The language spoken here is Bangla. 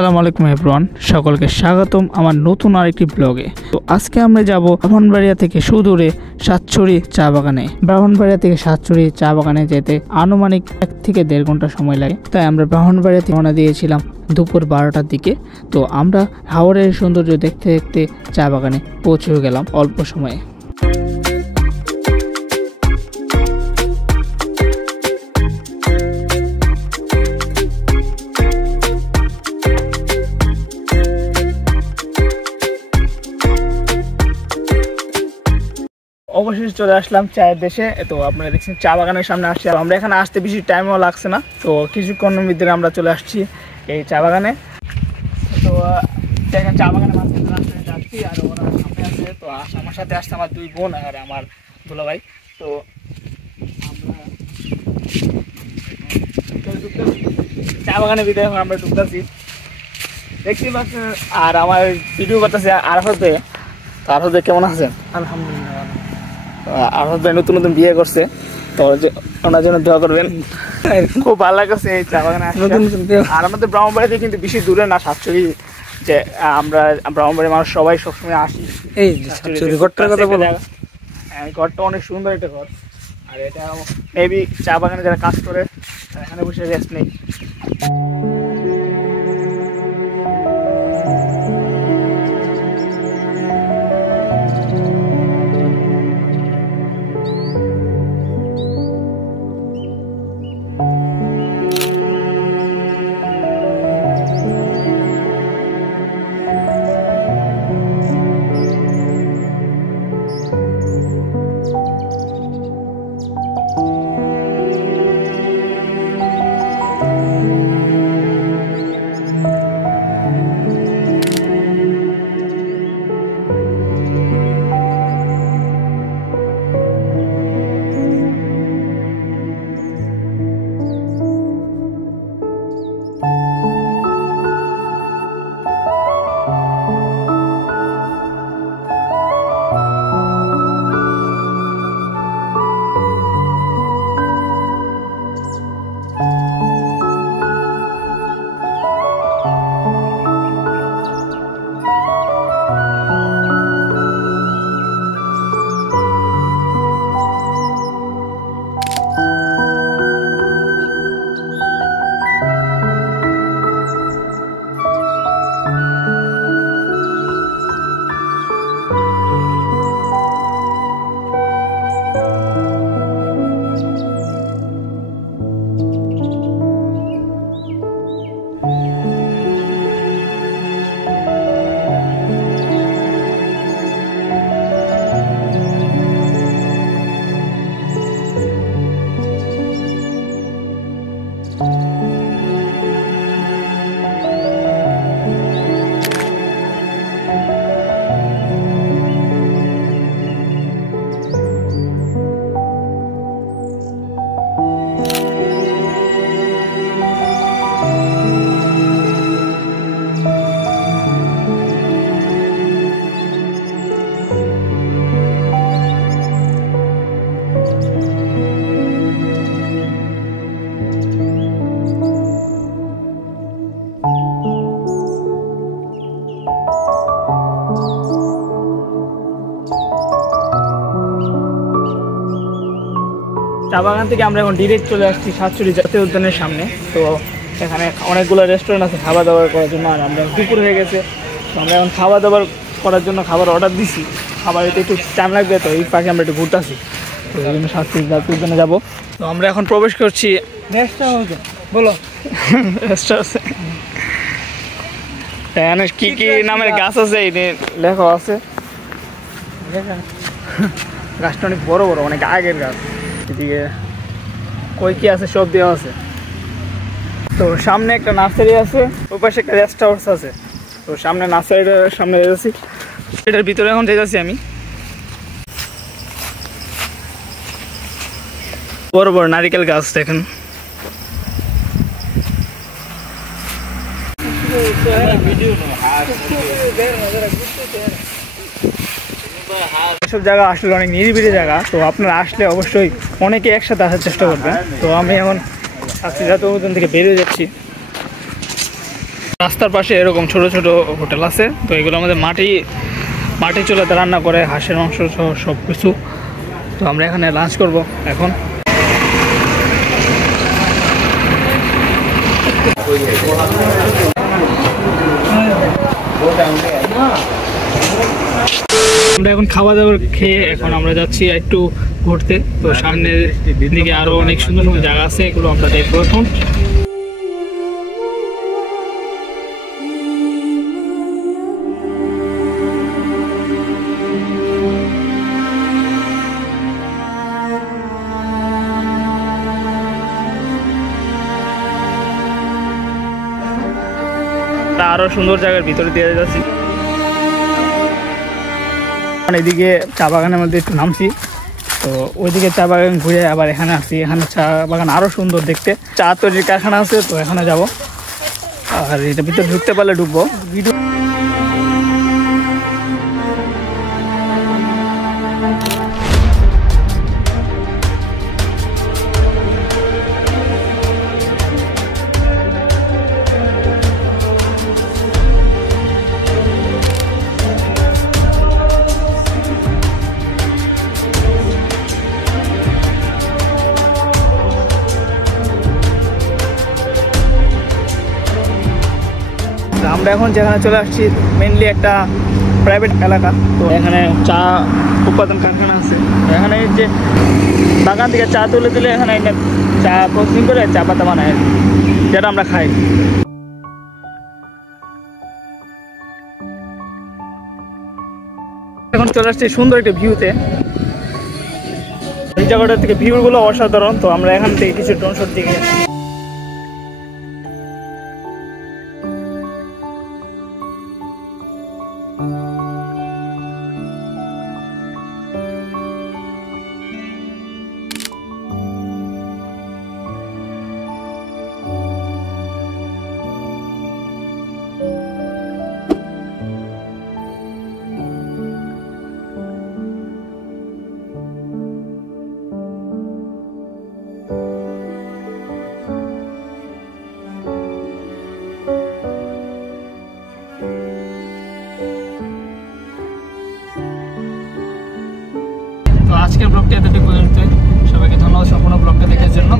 আসসালামু আলাইকুম এভরিওয়ান, সকলকে স্বাগতম আমার নতুন আরেকটি ব্লগে। তো আজকে আমরা যাব ব্রাহ্মণবাড়িয়া থেকে সুদূরে সাতছড়ি চা বাগানে। ব্রাহ্মণবাড়িয়া থেকে সাতছড়ি চা বাগানে যেতে আনুমানিক 1 থেকে 1.5 ঘন্টা সময় লাগে। তাই আমরা ব্রাহ্মণবাড়িয়া থেকে রওনা দিয়েছিলাম দুপুর 12টার দিকে। তো আমরা হাওরের সৌন্দর্য দেখতে দেখতে চা বাগানে পৌঁছে গেলাম অল্প সময়ে। অবশেষে চলে আসলাম চায়ের দেশে। তো আপনারা দেখছেন চা বাগানের সামনে আসছি। আর আমরা এখানে আসতে বেশি টাইমও লাগছে না, তো কিছুক্ষণের ভিতরে আমরা চলে আসছি এই চা বাগানে। তো দেখেন চা বাগানের মাঝখানে রাস্তায় যাচ্ছি, আর ওরা সামনে আছে। তো আমার সাথে আসছে আমার 2 বোন আর আমার দুলাভাই। তো আমরা চা বাগানের ভিতরে এখন আমরা ঢুকতেছি, দেখতেই পাচ্ছেন। আর আমার ভিডিও করতেছে আরাফাত ভাই। তো আরাফাত ভাই কেমন আছেন? আলহামদুলিল্লাহ। আরাফাত ভাই নতুন নতুন বিয়ে করছে, তো ওনার জন্য দোয়া করবেন। খুব ভালো লাগছে এই চা বাগানে। আর আমাদের ব্রাহ্মণবাড়িতে কিন্তু বেশি দূরে না, সাতছড়ি। যে আমরা ব্রাহ্মণবাড়ির মানুষ সবাই সবসময় আসি। এই ঘরটার কথা বলো। ঘরটা অনেক সুন্দর একটা ঘর। আর এটা মেবি চা বাগানে যারা কাজ করে এখানে বসে রেস্ট নেই। চা বাগান থেকে আমরা এখন ডিরেক্ট চলে আসছি সাতছড়ি জাতীয় উদ্যানের সামনে। তো এখানে অনেকগুলো রেস্টুরেন্ট আছে খাওয়া দাওয়া করার জন্য। আর আমরা দুপুর হয়ে গেছে, তো আমরা এখন খাওয়া দাওয়া করার জন্য খাবার অর্ডার দিছি। খাবার এতে একটু টাইম লাগবে, তো এই পাখি আমরা একটু ঘুরতেছি। তো এই জন্য সাতছড়ি জাতীয় উদ্যানে যাবো। তো আমরা এখন প্রবেশ করছি। বলো এখানে কি কি নামের গাছ আছে এই লেখা আছে। গাছটা অনেক বড় বড়, অনেক আগের গাছ। এদিকে কই কি আছে সব দেওয়া আছে। তো সামনে একটা নার্সারি আছে, ওই পাশে একটা রেস্ট হাউস আছে। তো সামনে নার্সারিটার সামনে যাচ্ছি, এটার ভিতরে এখন যাচ্ছি আমি। বড় বড় নারিকেল গাছ দেখেন। এসব জায়গা আসলে অনেক নিরিবিলি জায়গা, তো আপনারা আসলে অবশ্যই অনেকে একসাথে আসার চেষ্টা করবেন। তো আমি এখন ছাত্রীজাত উদ্যান থেকে বেরিয়ে যাচ্ছি। রাস্তার পাশে এরকম ছোট ছোট হোটেল আছে, তো এগুলো আমাদের মাটি চুলাতে রান্না করে হাঁসের মাংস সহ সব কিছু। তো আমরা এখানে লাঞ্চ করব এখন। আমরা এখন খাওয়া দাওয়া খেয়ে এখন আমরা যাচ্ছি একটু ঘুরতে। তো সামনের দিকে আরো অনেক সুন্দর সুন্দর জায়গা আছে, এগুলো আমরা দেখবো এখন। আরো সুন্দর জায়গার ভিতরে দিয়ে যাচ্ছি। এদিকে চা বাগানের মধ্যে একটু নামছি, তো ওইদিকে চা বাগান ঘুরে আবার এখানে আসছি। এখানে চা বাগান আরো সুন্দর দেখতে, চা তৈরির কারখানা আছে, তো এখানে যাব। আর এটা ভিতরে ঢুকতে পারলে ঢুকবো। ভিডিও আমরা এখন যেখানে চলে আসছি মেনলি একটা প্রাইভেট এলাকা, তো এখানে চা উৎপাদন কারখানা আছে। এখানে যে বাগান থেকে চা তুলে দিলে এখানে চা প্রসেসিং করে চা পাতা বানায়, যেটা আমরা খাই। এখন চলে আসছি সুন্দর একটা ভিউতে। এই জায়গাটা থেকে ভিউগুলো অসাধারণ। তো আমরা এখান থেকে কিছু ড্রোন শট দিকে আজকের ব্লগটি এতটুকু পর্যন্ত। সবাইকে ধন্যবাদ সম্পূর্ণ ব্লগটা দেখার জন্য।